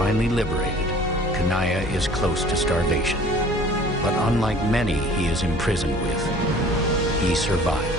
finally liberated, Kanaya is close to starvation. But unlike many he is imprisoned with, he survived.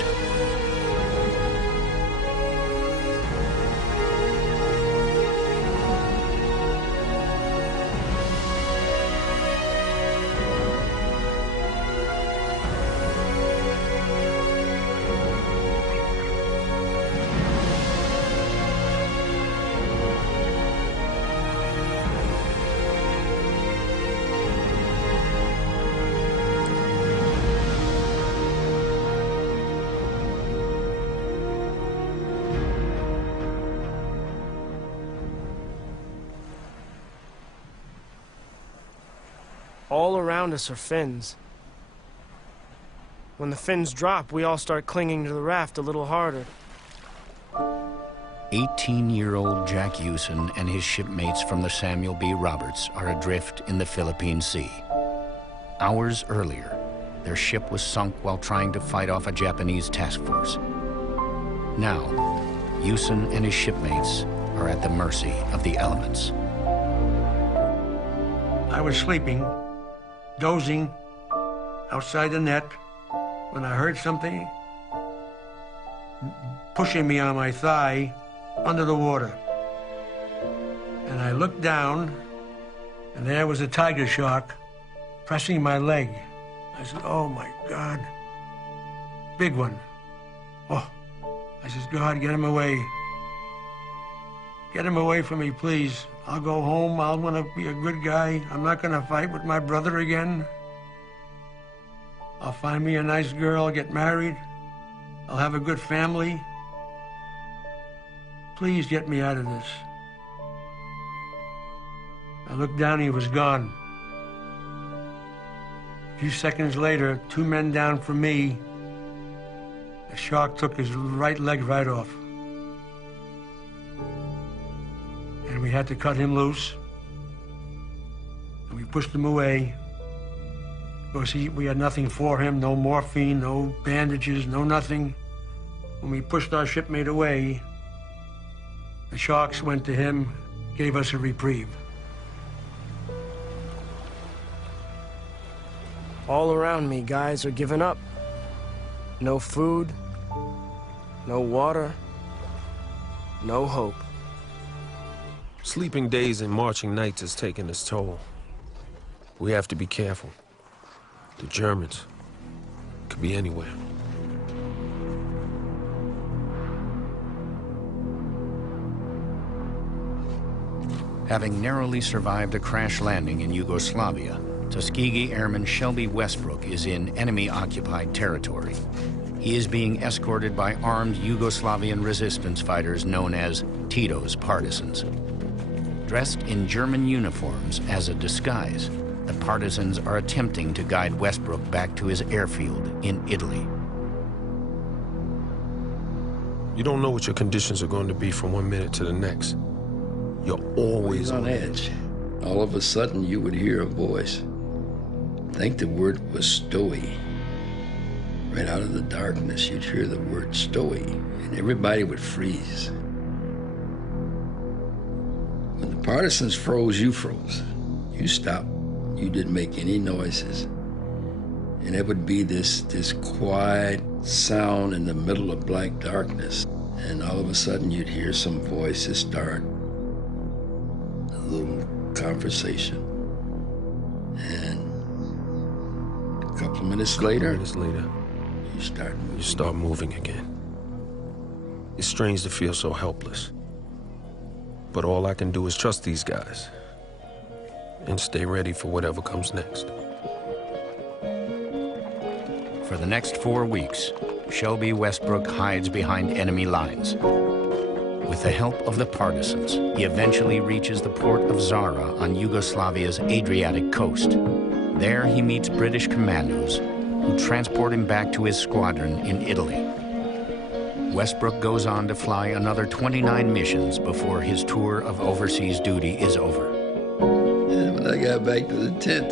All around us are fins. When the fins drop, we all start clinging to the raft a little harder. 18-year-old Jack Yusen and his shipmates from the Samuel B. Roberts are adrift in the Philippine Sea. Hours earlier, their ship was sunk while trying to fight off a Japanese task force. Now, Yusen and his shipmates are at the mercy of the elements. I was sleeping, dozing outside the net, when I heard something pushing me on my thigh under the water. And I looked down, and there was a tiger shark pressing my leg. I said, oh my God, big one. Oh, I said, God, get him away. Get him away from me, please. I'll go home. I want to be a good guy. I'm not going to fight with my brother again. I'll find me a nice girl, get married. I'll have a good family. Please get me out of this. I looked down, he was gone. A few seconds later, 2 men down from me, the shark took his right leg right off. And we had to cut him loose. And we pushed him away. Because we had nothing for him, no morphine, no bandages, no nothing. When we pushed our shipmate away, the sharks went to him, gave us a reprieve. All around me, guys are giving up. No food, no water, no hope. Sleeping days and marching nights is taking its toll. We have to be careful. The Germans could be anywhere. Having narrowly survived a crash landing in Yugoslavia, Tuskegee Airman Shelby Westbrook is in enemy-occupied territory. He is being escorted by armed Yugoslavian resistance fighters known as Tito's partisans. Dressed in German uniforms as a disguise, the partisans are attempting to guide Westbrook back to his airfield in Italy. You don't know what your conditions are going to be from one minute to the next. You're always on edge. All of a sudden, you would hear a voice. I think the word was stowy. Right out of the darkness, you'd hear the word stowy, and everybody would freeze. When the partisans froze, you froze. You stopped. You didn't make any noises. And it would be this quiet sound in the middle of black darkness. And all of a sudden you'd hear some voices start a little conversation. And a couple of minutes later, you start moving. You start moving again. It's strange to feel so helpless. But all I can do is trust these guys and stay ready for whatever comes next. For the next 4 weeks, Shelby Westbrook hides behind enemy lines. With the help of the partisans, he eventually reaches the port of Zara on Yugoslavia's Adriatic coast. There he meets British commandos who transport him back to his squadron in Italy. Westbrook goes on to fly another 29 missions before his tour of overseas duty is over. And when I got back to the tent,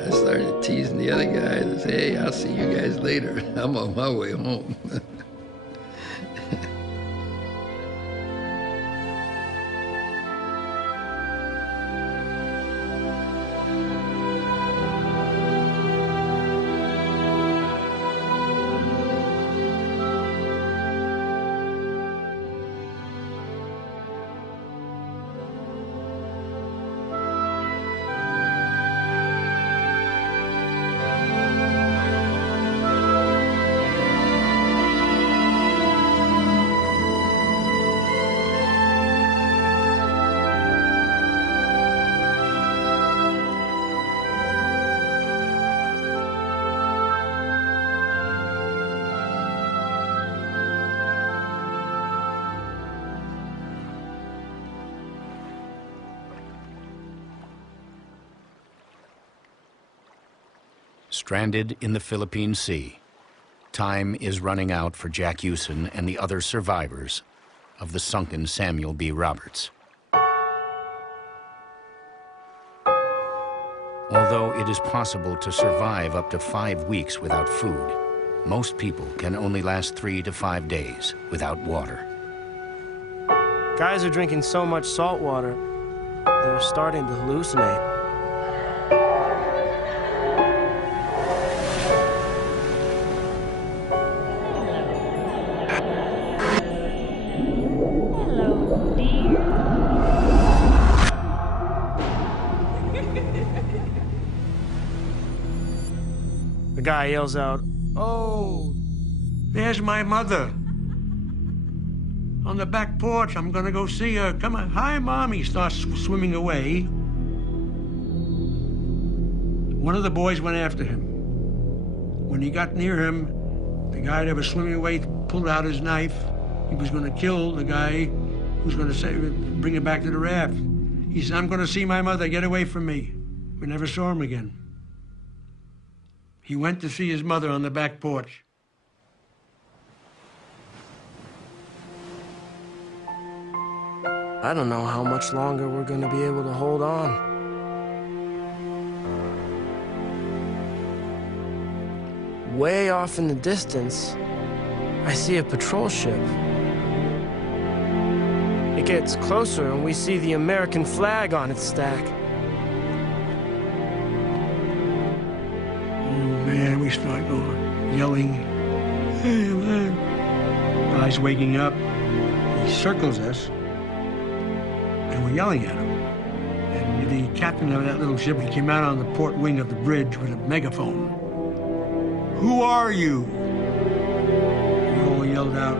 I started teasing the other guys and say, hey, I'll see you guys later. I'm on my way home. Stranded in the Philippine Sea, time is running out for Jack Yusen and the other survivors of the sunken Samuel B. Roberts. Although it is possible to survive up to 5 weeks without food, most people can only last 3 to 5 days without water. Guys are drinking so much salt water, they're starting to hallucinate. Hello, dear. The guy yells out, "Oh, There's my mother. On the back porch, I'm gonna go see her. Come on. Hi, Mom. He starts swimming away. One of the boys went after him. When he got near him, the guy that was swimming away pulled out his knife. He was gonna kill the guy who was gonna bring him back to the raft. He said, I'm gonna see my mother. Get away from me. We never saw him again. He went to see his mother on the back porch. I don't know how much longer we're gonna be able to hold on." Way off in the distance, I see a patrol ship. It gets closer and we see the American flag on its stack. Oh, man, we start going, yelling. Hey, man. Guy's waking up. He circles us, and we're yelling at him. And the captain of that little ship, he came out on the port wing of the bridge with a megaphone. Who are you? We all yelled out,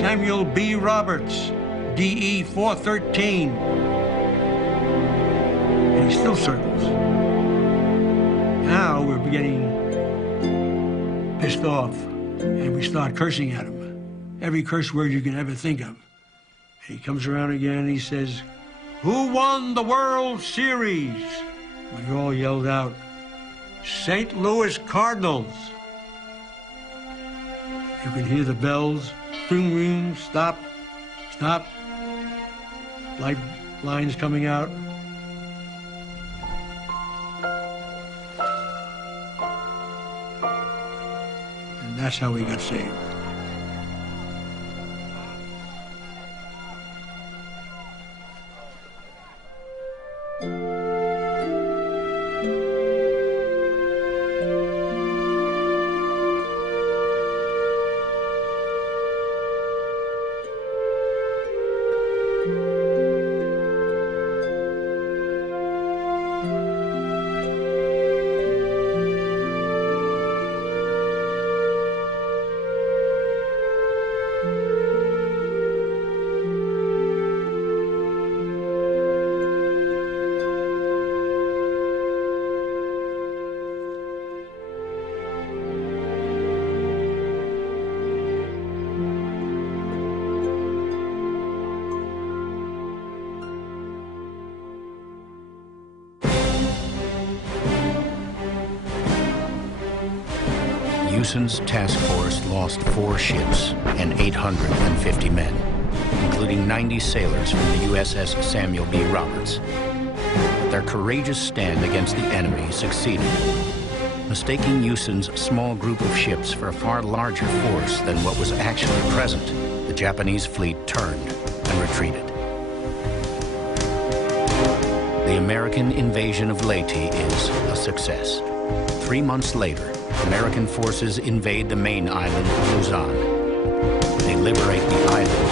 Samuel B. Roberts, DE 413. And he still circles. Now we're getting pissed off, and we start cursing at him. Every curse word you can ever think of. And he comes around again and he says, who won the World Series? We all yelled out, St. Louis Cardinals. You can hear the bells, boom, boom, stop, stop. Light lines coming out. And that's how we got saved. Yusen's task force lost 4 ships and 850 men, including 90 sailors from the USS Samuel B. Roberts. But their courageous stand against the enemy succeeded. Mistaking Yusen's small group of ships for a far larger force than what was actually present, the Japanese fleet turned and retreated. The American invasion of Leyte is a success. 3 months later, American forces invade the main island of Luzon. They liberate the island